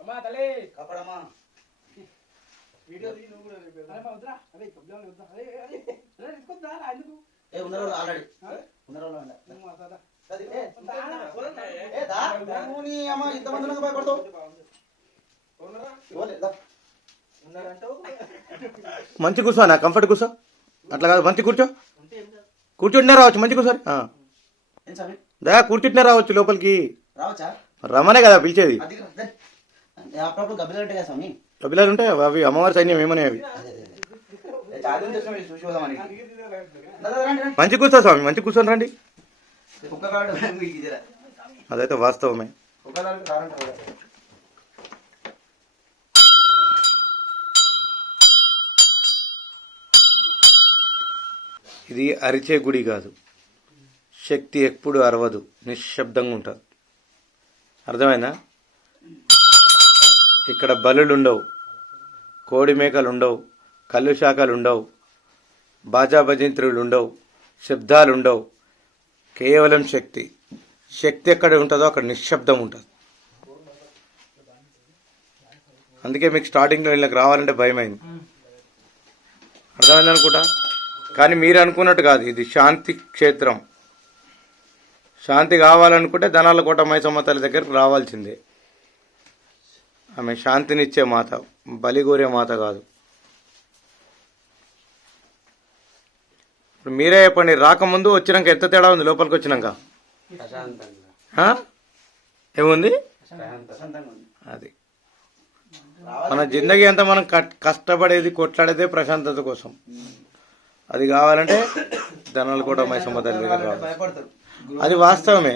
అమ్మా తల్లి కాపాడమ్మా వీడియో తీ నువ్వు కూడా అరే వద్దురా అరే కబ్జాలు వద్దా అరే అరే అరే తీసుకొద్దా ఎందుకు ఏ ఉన్నారు ఆల్రెడీ ఉన్నారు నువ్వు అసదా ఏ దా నువ్వు నీ అమ్మ ఇంతమంది నాకు భయపడతావు మంచి కూర్చోనా కంఫర్ట్ కూర్చో అట్లా కాదు మంచి కూర్చో కూర్చుంటున్నా రావచ్చు మంచి కూర్చోని దా కూర్చుంటున్నా రావచ్చు లోపలికి రావచ్చా రమ్మనే కదా పిలిచేది అప్పుడప్పుడు గబ్బిలు ఉంటాయి కదా స్వామి కపిలాలు ఉంటాయి అవి అమ్మవారి సైన్యం ఏమనే అవి మంచి కూర్చో స్వామి మంచి కూర్చొని రండి అదైతే వాస్తవమే ఇది అరిచే గుడి కాదు శక్తి ఎప్పుడు అరవదు నిశ్శబ్దంగా ఉంటుంది అర్థమైనా ఇక్కడ బలులు ఉండవు కోడి మేకలు ఉండవు కళ్ళు శాఖలు ఉండవు బాజా భజంత్రులు ఉండవు శబ్దాలు ఉండవు కేవలం శక్తి శక్తి ఎక్కడ ఉంటుందో అక్కడ నిశ్శబ్దం ఉంటుంది అందుకే మీకు స్టార్టింగ్లో వీళ్ళకి రావాలంటే భయమైంది అర్థమైంది అనుకుంటా కానీ మీరు అనుకున్నట్టు కాదు ఇది శాంతి క్షేత్రం శాంతి కావాలనుకుంటే ధనాల కోట మైసమ్మ తల్లి దగ్గరికి రావాల్సిందే ఆమె శాంతినిచ్చే మాత బలిగోరే మాత కాదు ఇప్పుడు మీరే చెప్పండి రాకముందు వచ్చినాక ఎంత తేడా ఉంది లోపలికి వచ్చినాక ఏముంది అది మన జిందగీ అంతా మనం కష్టపడేది కొట్లాడేదే ప్రశాంతత కోసం అది కావాలంటే ధనాలు కూడా మైసమ్మ తల్లి దగ్గర రావాలి అది వాస్తవమే